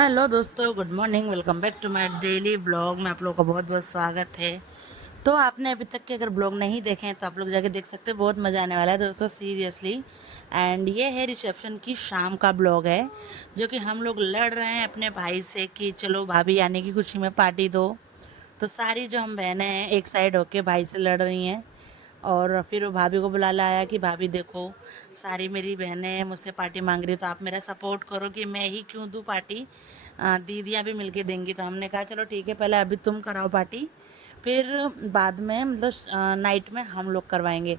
Hello दोस्तों, good morning. Welcome back to my daily blog में आप लोगों का बहुत बहुत स्वागत है। तो आपने अभी तक के अगर ब्लॉग नहीं देखे हैं तो आप लोग जाके देख सकते हैं, बहुत मज़ा आने वाला है दोस्तों, सीरियसली। एंड ये है रिसेप्शन की शाम का ब्लॉग है, जो कि हम लोग लड़ रहे हैं अपने भाई से कि चलो भाभी आने की खुशी में पार्टी दो। तो सारी जो हम बहनें हैं एक साइड होके भाई से लड़ रही हैं, और फिर वो भाभी को बुला लाया कि भाभी देखो, सारी मेरी बहनें मुझसे पार्टी मांग रही, तो आप मेरा सपोर्ट करो कि मैं ही क्यों दूँ पार्टी, दीदियाँ भी मिलके देंगी। तो हमने कहा चलो ठीक है, पहले अभी तुम कराओ पार्टी, फिर बाद में मतलब नाइट में हम लोग करवाएंगे।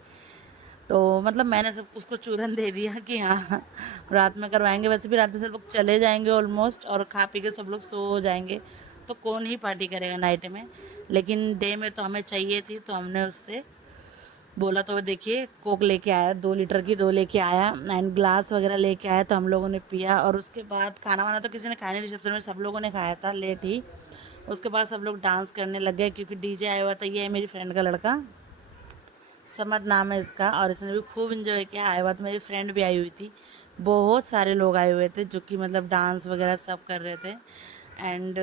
तो मतलब मैंने सब उसको चूरन दे दिया कि हाँ रात में करवाएंगे। वैसे भी रात में सब लोग चले जाएंगे ऑलमोस्ट, और खा पी के सब लोग सो जाएंगे, तो कौन ही पार्टी करेगा नाइट में। लेकिन डे में तो हमें चाहिए थी, तो हमने उससे बोला। तो वो देखिए कोक लेके आया, 2 लीटर की 2 लेके आया, एंड ग्लास वगैरह लेके आया, तो हम लोगों ने पिया। और उसके बाद खाना वाना तो किसी ने खाया नहीं, रिसेप्शन में सब लोगों ने खाया था लेट ही। उसके बाद सब लोग डांस करने लग गए, क्योंकि डीजे आया हुआ था। ये है मेरी फ्रेंड का लड़का, समद नाम है इसका, और इसने भी खूब इन्जॉय किया। आया हुआ तो मेरी फ्रेंड भी आई हुई थी, बहुत सारे लोग आए हुए थे, जो कि मतलब डांस वगैरह सब कर रहे थे। एंड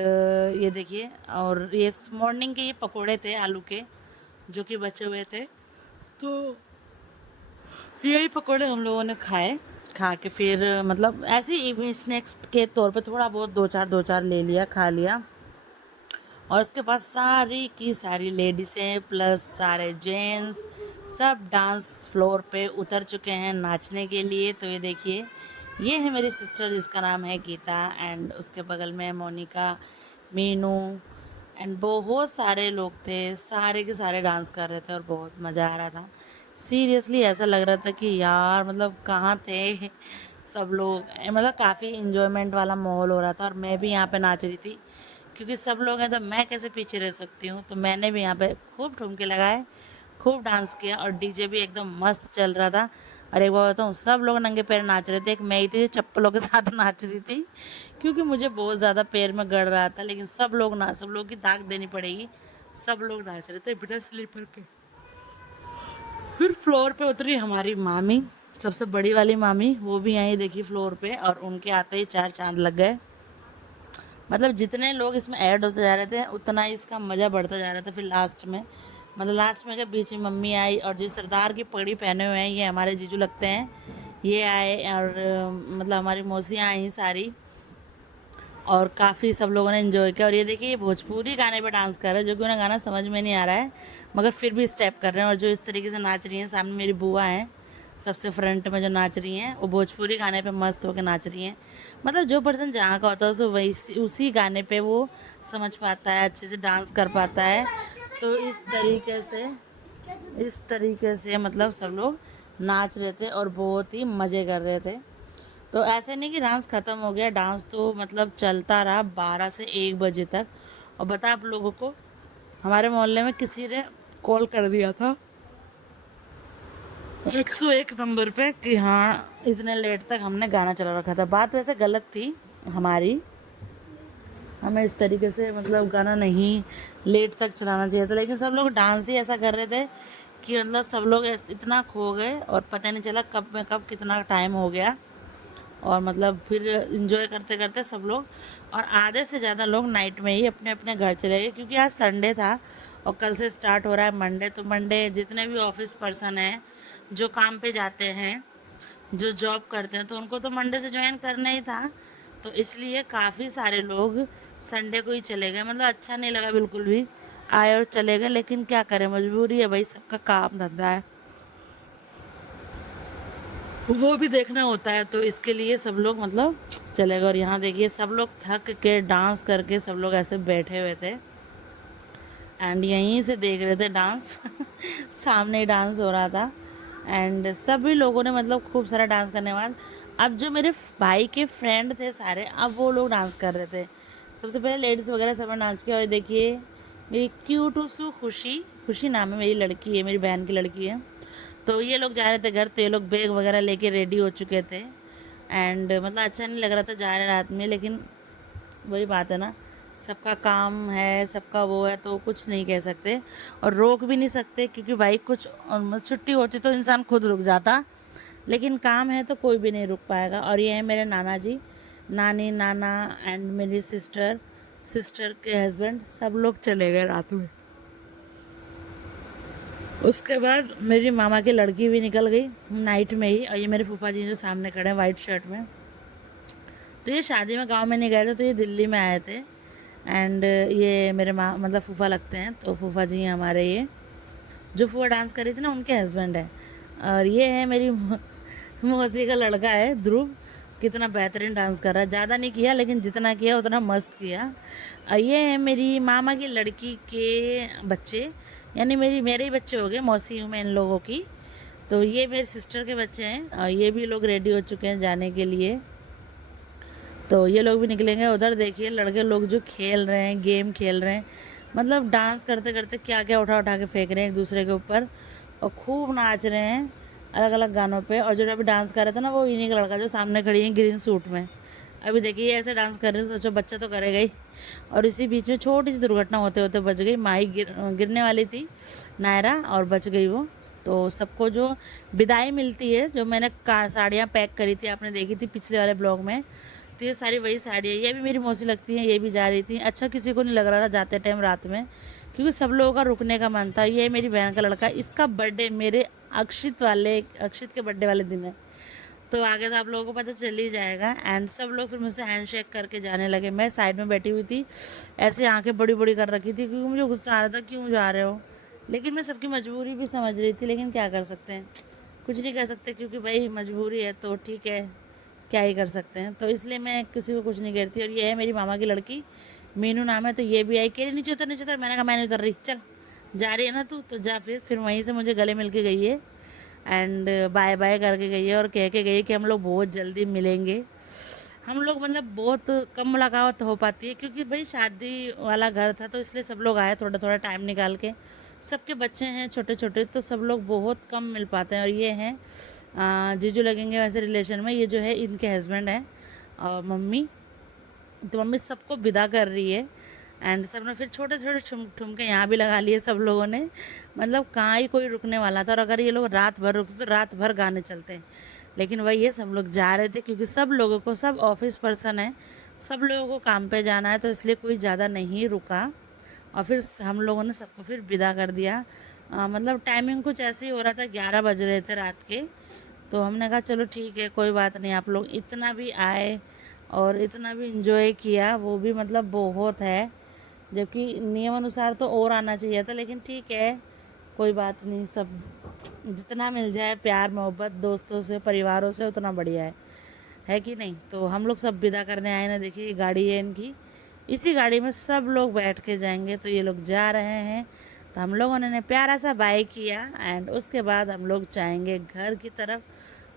ये देखिए, और ये मॉर्निंग के ये पकोड़े थे आलू के, जो कि बचे हुए थे। तो यही पकोड़े हम लोगों ने खाए। खा के फिर मतलब ऐसे ही इवनिंग स्नैक्स के तौर पे थोड़ा बहुत दो चार ले लिया, खा लिया। और उसके बाद सारी की सारी लेडीज़ें प्लस सारे जेंट्स सब डांस फ्लोर पे उतर चुके हैं नाचने के लिए। तो ये देखिए, ये है मेरी सिस्टर जिसका नाम है गीता, एंड उसके बगल में मोनिका, मीनू, एंड बहुत सारे लोग थे। सारे के सारे डांस कर रहे थे और बहुत मज़ा आ रहा था। सीरियसली ऐसा लग रहा था कि यार मतलब कहाँ थे सब लोग। मतलब काफ़ी इन्जॉयमेंट वाला माहौल हो रहा था, और मैं भी यहाँ पे नाच रही थी, क्योंकि सब लोग हैं तो मैं कैसे पीछे रह सकती हूँ। तो मैंने भी यहाँ पे खूब ठुमके लगाए, खूब डांस किया, और डीजे भी एकदम मस्त चल रहा था। और एक बार बताऊँ, सब लोग नंगे पैर नाच रहे थे, एक मैं ही थी जो चप्पलों के साथ नाच रही थी, क्योंकि मुझे बहुत ज़्यादा पैर में गड़ रहा था। लेकिन सब लोग की दाग देनी पड़ेगी, सब लोग नाच रहे थे बिना स्लीपर के। फिर फ्लोर पे उतरी हमारी मामी, सबसे बड़ी वाली मामी, वो भी आई देखी फ्लोर पे, और उनके आते ही 4 चांद लग गए। मतलब जितने लोग इसमें ऐड होते जा रहे थे उतना ही इसका मज़ा बढ़ता जा रहा था। फिर लास्ट में मतलब लास्ट में क्या, बीच में मम्मी आई, और जो सरदार की पगड़ी पहने हुए हैं ये हमारे जीजू लगते हैं, ये आए। और मतलब हमारी मौसियाँ आई सारी, और काफ़ी सब लोगों ने इन्जॉय किया। और ये देखिए, ये भोजपुरी गाने पे डांस कर रहे हैं, जो कि उन्हें गाना समझ में नहीं आ रहा है, मगर फिर भी स्टेप कर रहे हैं। और जो इस तरीके से नाच रही हैं, सामने मेरी बुआ हैं सबसे फ्रंट में जो नाच रही हैं, वो भोजपुरी गाने पे मस्त होकर नाच रही हैं। मतलब जो पर्सन जहाँ का होता है उसको वही उसी गाने पे वो समझ पाता है, अच्छे से डांस कर पाता है। तो इस तरीके से मतलब सब लोग नाच रहे थे और बहुत ही मज़े कर रहे थे। तो ऐसे नहीं कि डांस ख़त्म हो गया, डांस तो मतलब चलता रहा 12 से 1 बजे तक। और बता आप लोगों को, हमारे मोहल्ले में किसी ने कॉल कर दिया था 101 नंबर पे कि हाँ इतने लेट तक हमने गाना चला रखा था। बात वैसे गलत थी हमारी, हमें इस तरीके से मतलब गाना नहीं लेट तक चलाना चाहिए था, लेकिन सब लोग डांस ही ऐसा कर रहे थे कि मतलब सब लोग इतना खो गए, और पता नहीं चला कब में कब कितना टाइम हो गया। और मतलब फिर इंजॉय करते करते सब लोग, और आधे से ज़्यादा लोग नाइट में ही अपने अपने घर चले गए, क्योंकि आज संडे था और कल से स्टार्ट हो रहा है मंडे। तो मंडे जितने भी ऑफिस पर्सन हैं जो काम पे जाते हैं, जो जॉब करते हैं, तो उनको तो मंडे से ज्वाइन करना ही था। तो इसलिए काफ़ी सारे लोग संडे को ही चले गए। मतलब अच्छा नहीं लगा बिल्कुल भी, आए और चले गए, लेकिन क्या करें, मजबूरी है भाई, सबका काम धंधा है, वो भी देखना होता है। तो इसके लिए सब लोग मतलब चले गए। और यहाँ देखिए, सब लोग थक के डांस करके सब लोग ऐसे बैठे हुए थे, एंड यहीं से देख रहे थे डांस सामने ही डांस हो रहा था। एंड सभी लोगों ने मतलब खूब सारा डांस करने के बाद, अब जो मेरे भाई के फ्रेंड थे सारे, अब वो लोग डांस कर रहे थे। सबसे पहले लेडीज़ वगैरह सब ने डांस किया। और देखिए मेरी क्यूट सी खुशी, खुशी नाम है, मेरी लड़की है, मेरी बहन की लड़की है। तो ये लोग जा रहे थे घर, तो ये लोग बैग वगैरह लेके रेडी हो चुके थे। एंड मतलब अच्छा नहीं लग रहा था जा रहे रात में, लेकिन वही बात है ना, सबका काम है, सबका वो है, तो कुछ नहीं कह सकते और रोक भी नहीं सकते, क्योंकि भाई कुछ छुट्टी होती तो इंसान खुद रुक जाता, लेकिन काम है तो कोई भी नहीं रुक पाएगा। और ये है मेरे नाना जी, नानी नाना एंड मेरी सिस्टर के हस्बैंड सब लोग चले गए रात में। उसके बाद मेरी मामा की लड़की भी निकल गई नाइट में ही। और ये मेरे फूफा जी जो सामने खड़े हैं वाइट शर्ट में, तो ये शादी में गांव में नहीं गए थे, तो ये दिल्ली में आए थे। एंड ये मेरे माँ मतलब फूफा लगते हैं, तो फूफा जी हैं हमारे। ये जो फूफा डांस कर रही थी ना उनके हस्बैंड है। और ये है मेरी मौसी का लड़का है ध्रुव, कितना बेहतरीन डांस कर रहा है। ज़्यादा नहीं किया लेकिन जितना किया उतना मस्त किया। ये है मेरी मामा की लड़की के बच्चे, यानी मेरे ही बच्चे हो गए, मौसी हूँ मैं इन लोगों की। तो ये मेरी सिस्टर के बच्चे हैं और ये भी लोग रेडी हो चुके हैं जाने के लिए। तो ये लोग भी निकलेंगे। उधर देखिए लड़के लोग जो खेल रहे हैं, गेम खेल रहे हैं, मतलब डांस करते करते क्या क्या उठा उठा के फेंक रहे हैं एक दूसरे के ऊपर और खूब नाच रहे हैं अलग अलग गानों पे। और जो अभी डांस कर रहा था ना वो इन्हीं का लड़का जो सामने खड़ी है ग्रीन सूट में। अभी देखिए ऐसे डांस कर रहे हैं, सोचो बच्चा तो करेगा ही। और इसी बीच में छोटी सी दुर्घटना होते होते बच गई। माई गिरने वाली थी नायरा और बच गई वो। तो सबको जो विदाई मिलती है, जो मैंने साड़ियाँ पैक करी थी आपने देखी थी पिछले वाले ब्लॉग में, तो ये सारी वही साड़ी है। ये भी मेरी मौसी लगती है, ये भी जा रही थी। अच्छा किसी को नहीं लग रहा था जाते टाइम रात में, क्योंकि सब लोगों का रुकने का मन था। ये मेरी बहन का लड़का, इसका बर्थडे मेरे अक्षित के बर्थडे वाले दिन है। तो आगे तो आप लोगों को पता चल ही जाएगा। एंड सब लोग फिर मुझसे हैंड शेक करके जाने लगे। मैं साइड में बैठी हुई थी, ऐसे आंखें बड़ी बड़ी कर रखी थी, क्योंकि मुझे गुस्सा आ रहा था क्यों जा रहे हो। लेकिन मैं सबकी मजबूरी भी समझ रही थी, लेकिन क्या कर सकते हैं, कुछ नहीं कर सकते, क्योंकि भाई मजबूरी है तो ठीक है, क्या ही कर सकते हैं। तो इसलिए मैं किसी को कुछ नहीं कहती। और ये है मेरी मामा की लड़की, मीनू नाम है। तो ये भी आई, कह रही नीचे उतर। मैंने कहा मैं नहीं उतर रही, चल जा रही है ना तू तो जा। फिर वहीं से मुझे गले मिल के गई है एंड बाय बाय करके गई है और कह के गई है कि हम लोग बहुत जल्दी मिलेंगे। हम लोग मतलब बहुत कम मुलाकात हो पाती है, क्योंकि भाई शादी वाला घर था तो इसलिए सब लोग आए थोड़ा थोड़ा टाइम निकाल के। सबके बच्चे हैं छोटे छोटे, तो सब लोग बहुत कम मिल पाते हैं। और ये हैं जीजू लगेंगे वैसे रिलेशन में, ये जो है इनके हस्बैंड है और मम्मी। तो मम्मी सबको विदा कर रही है एंड सब ने फिर छोटे छोटे ठुमके यहाँ भी लगा लिए सब लोगों ने। मतलब कहाँ ही कोई रुकने वाला था। और अगर ये लोग रात भर रुकते तो रात भर गाने चलते हैं, लेकिन वही है सब लोग जा रहे थे, क्योंकि सब लोगों को, सब ऑफिस पर्सन है, सब लोगों को काम पे जाना है, तो इसलिए कोई ज़्यादा नहीं रुका। और फिर हम लोगों ने सबको फिर विदा कर दिया। मतलब टाइमिंग कुछ ऐसे ही हो रहा था, 11 बज रहे थे रात के। तो हमने कहा चलो ठीक है कोई बात नहीं, आप लोग इतना भी आए और इतना भी इंजॉय किया, वो भी मतलब बहुत है। जबकि नियम अनुसार तो और आना चाहिए था, लेकिन ठीक है कोई बात नहीं। सब जितना मिल जाए प्यार मोहब्बत दोस्तों से परिवारों से उतना बढ़िया है कि नहीं। तो हम लोग सब विदा करने आए ना, देखिए गाड़ी है इनकी, इसी गाड़ी में सब लोग बैठ के जाएंगे। तो ये लोग जा रहे हैं, तो हम लोगों ने प्यारा सा बाय किया एंड उसके बाद हम लोग जाएंगे घर की तरफ।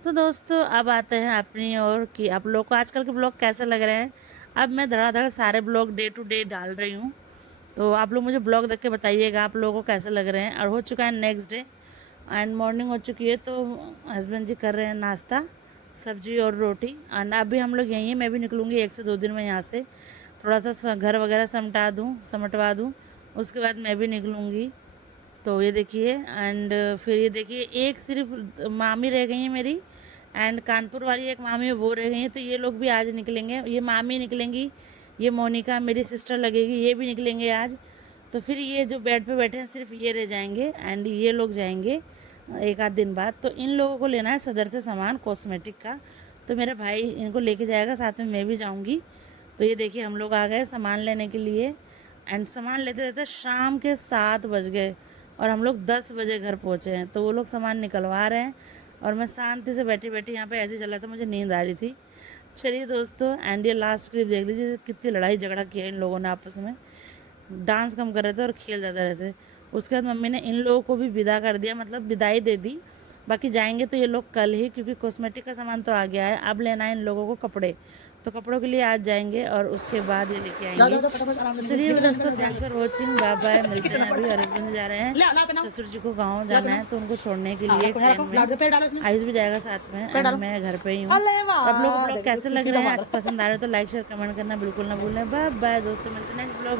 तो दोस्तों अब आते हैं अपनी ओर कि आप लोग को आजकल के ब्लॉग कैसे लग रहे हैं। अब मैं धड़ाधड़ सारे ब्लॉग डे टू डे डाल रही हूँ, तो आप लोग मुझे ब्लॉग देख के बताइएगा आप लोगों को कैसे लग रहे हैं। और हो चुका है नेक्स्ट डे एंड मॉर्निंग हो चुकी है, तो हस्बैंड जी कर रहे हैं नाश्ता, सब्जी और रोटी। एंड अभी हम लोग यहीं हैं, मैं भी निकलूँगी 1 से 2 दिन में यहाँ से, थोड़ा सा घर वगैरह समटवा दूँ, उसके बाद मैं भी निकलूँगी। तो ये देखिए एंड फिर ये देखिए एक सिर्फ मामी रह गई है मेरी, एंड कानपुर वाली एक मामी है वो रह गई है। तो ये लोग भी आज निकलेंगे, ये मामी निकलेंगी, ये मोनिका मेरी सिस्टर लगेगी, ये भी निकलेंगे आज। तो फिर ये जो बेड पे बैठे हैं सिर्फ ये रह जाएंगे एंड ये लोग जाएंगे 1 आध दिन बाद। तो इन लोगों को लेना है सदर से सामान कॉस्मेटिक का, तो मेरा भाई इनको लेके जाएगा, साथ में मैं भी जाऊंगी। तो ये देखिए हम लोग आ गए सामान लेने के लिए एंड सामान लेते लेते शाम के 7 बज गए और हम लोग 10 बजे घर पहुँचे हैं। तो वो लोग सामान निकलवा रहे हैं और मैं शांति से बैठी बैठी यहाँ पे ऐसे चला था, मुझे नींद आ रही थी। चलिए दोस्तों एंड ये लास्ट क्लिप देख लीजिए, कितनी लड़ाई झगड़ा किया इन लोगों ने आपस में। डांस कम कर रहे थे और खेल ज़्यादा रहे थे। उसके बाद मम्मी ने इन लोगों को भी विदा कर दिया, मतलब विदाई दे दी। बाकी जाएंगे तो ये लोग कल ही, क्योंकि कॉस्मेटिक का सामान तो आ गया है, अब लेना है इन लोगों को कपड़े। तो कपड़ों के लिए आज जाएंगे और उसके बाद ये लेके आएंगे। तो चलिए दोस्तों thanks for watching, bye bye, मिलते हैं। अभी हस्बैंड जा रहे हैं ससुर जी को गाँव जाना है, तो उनको छोड़ने के लिए ट्रेन में आयुष भी जाएगा साथ में एंड मैं घर पे ही हूँ। आप लोग कैसे लग रहे हैं, पसंद आ रहे हो तो लाइक शेयर कमेंट करना बिल्कुल ना भूलें। बाय बाय दोस्तों, मिलते हैं नेक्स्ट ब्लॉग।